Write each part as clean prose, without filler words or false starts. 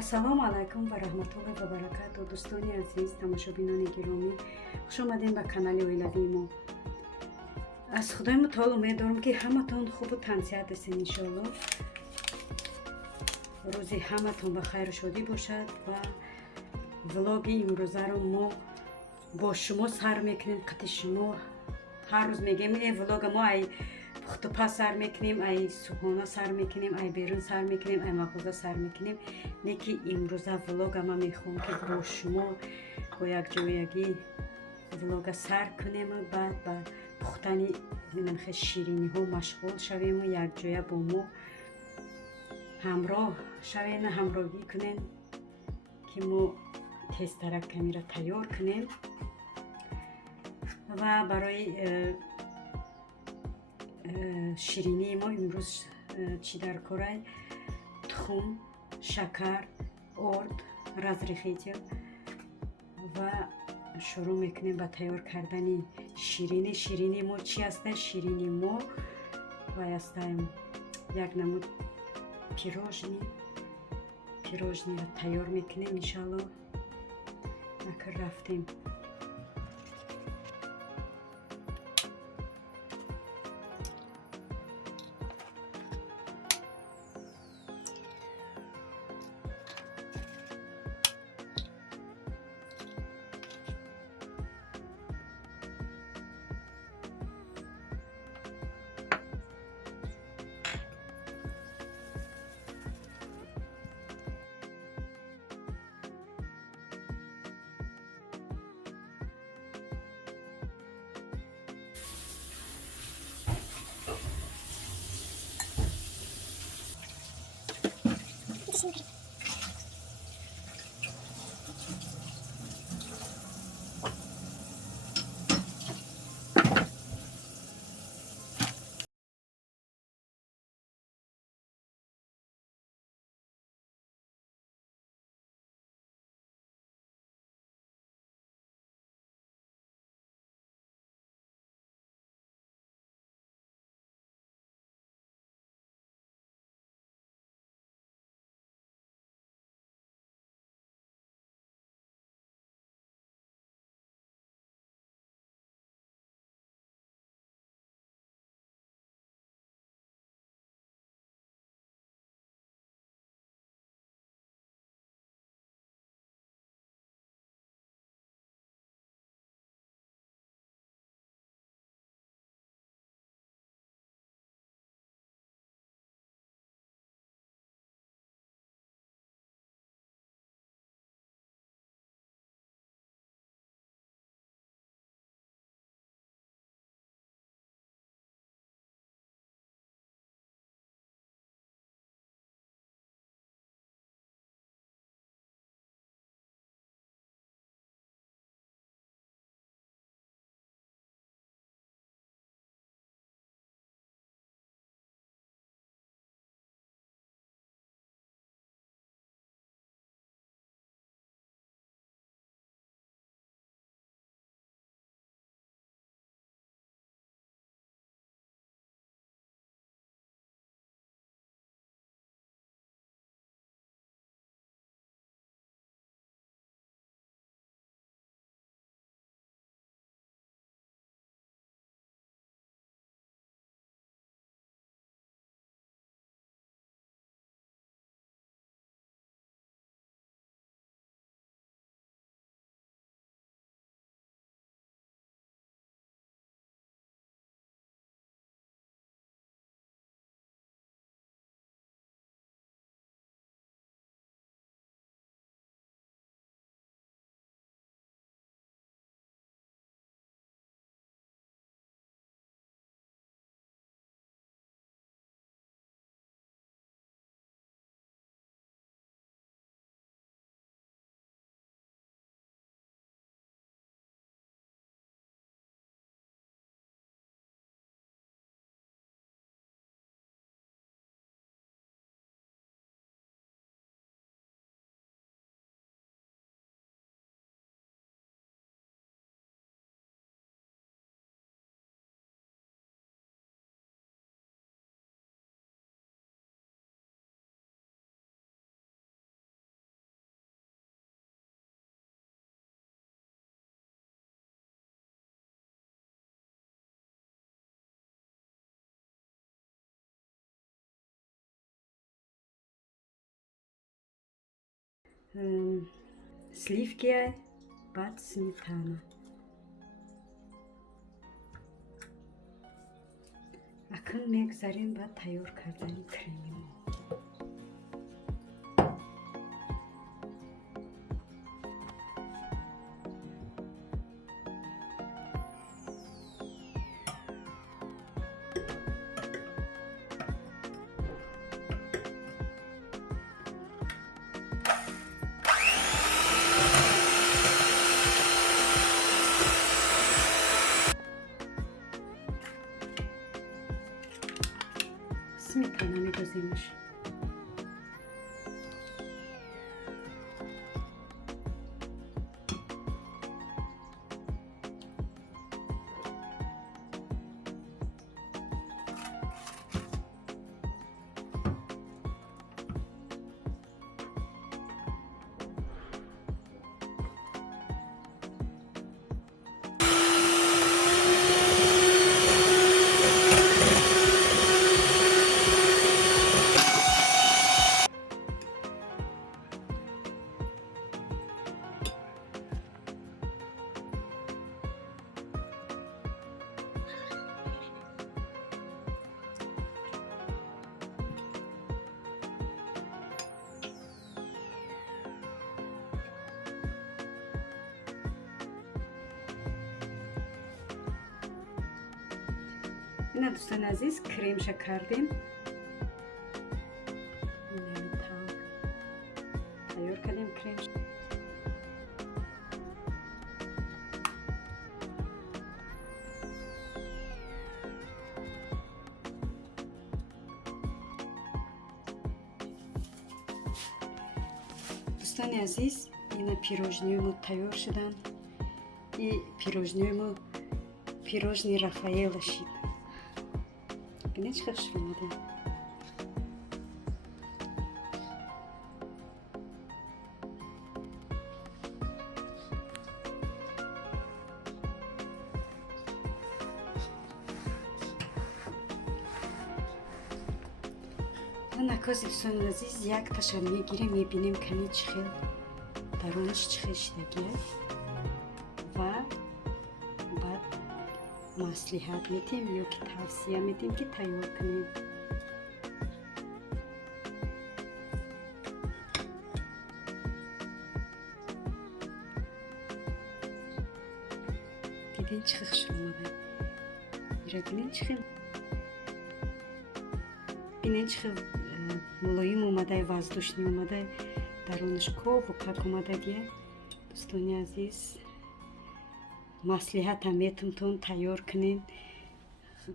ассалому алайкум ва раҳматуллоҳи ва баракату. дӯстони азиз, тамошобинони гиромӣ, хуш омадем ба канали оилавии мо. аз худои мутаол умед дорам ки ҳаматон хубу тансиҳат ҳастед. иншоаллоҳ рӯзи ҳаматон ба хайру шодӣ бошад ва влоги имрӯзаро мо бо шумо сар мекунем. қати шумо ҳар рӯз мегем влога мо ай пухтупаз сар мекунем, ай субҳона сар мекунем, ай берун сар мекунем, ай мағоза сар мекунем. неки имрӯза влога ма мехоҳам ки бо шумо бо якҷоягӣ влога сар кунем, баъд ба пухтани шириниҳо машғул шавем, якҷоя бо мо ҳамроҳ шавем, ҳамроҳӣ кунем ки мо тезтарак камиро тайёр кунем. ва барои ширинии мо имрӯз чӣ дар корай? тухм, шакар, орд разрехитем ва шурӯъ мекунем ба тайёр кардани ширини. ширини мо чӣ аста? ширини мо вай астаем як намуд пирожниро тайёр мекунем. иншоаллоҳ накр рафтем. сливки, بعد сметана. акн мегзарем ба тайёр кардани креми мо. сметана медозимш. اینا دوستان عزیز کریمش کردیم. تیار کردیم کریمش. دوستان عزیز اینا پیروژنیمو تیار شدن. این پیروژنیمو пирожные Рафаэла шит. ببینید چه خوش اومده. نکاز دوستان عزیز یک تاشو میگیریم میبینیم کنی چخیل درونش چخیل شدگیه و بعد маслиҳат медиҳем ё ки тавсия медиҳем ки тайёр кунем. дидем чӣ хел шуд омада. ира бинем чӣ хел мулоим омада, воздушни омада, дарунаш кову как омадагия. дӯстони азиз маслиҳатам метумтон тайёр кунем.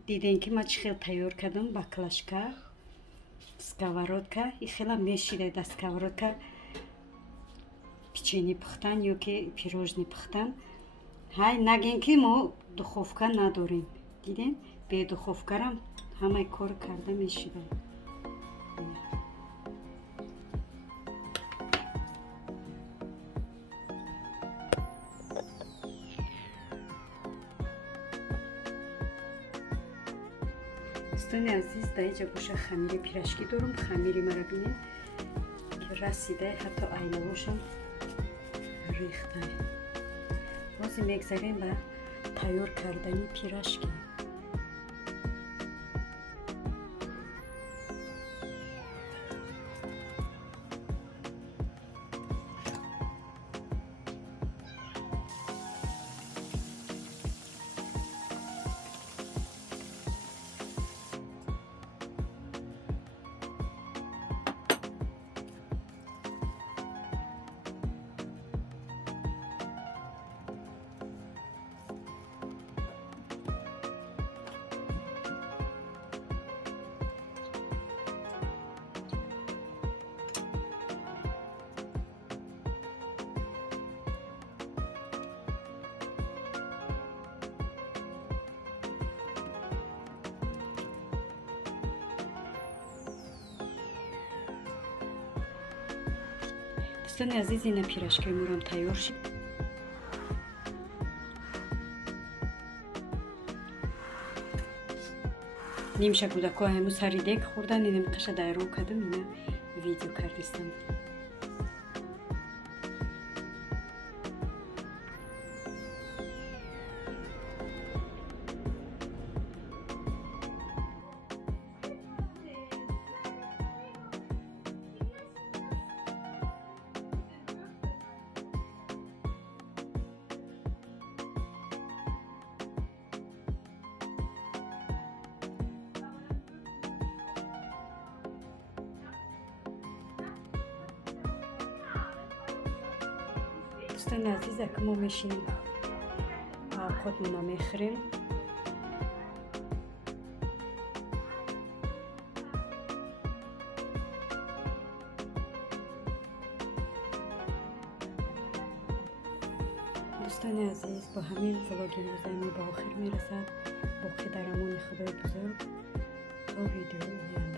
дидем ки ма чӣ хел тайёр кардам. баклажка, скавародка, и хела мешидай да скавародка печени пухтан ё ки пирожни пухтан. ҳай нагем ки мо духовка надорем. дидем бе духовкарам ҳамаи кор карда мешидай. دوستان عزیز در اینجا گوشه خمیر پیراشکی دارم. خمیری مرا بینید که رسیده، حتی ایلواشم ریخته. بازی میگذاریم به تیار کردنی پیراشکی. دوستان عزیز این پیراشکی مورم تیار شد. نیم شک کودک‌ها همو سری دیگ خوردن. اینم قشا دایرو کردم. اینا ویدیو کردستم. دوستان عزیز که ما میشینیم خود ما میخوریم. دوستان عزیز با همین ولاگ امروزی ما به آخر میرسد. باقی در امان خدای بزرگ تا ویدیو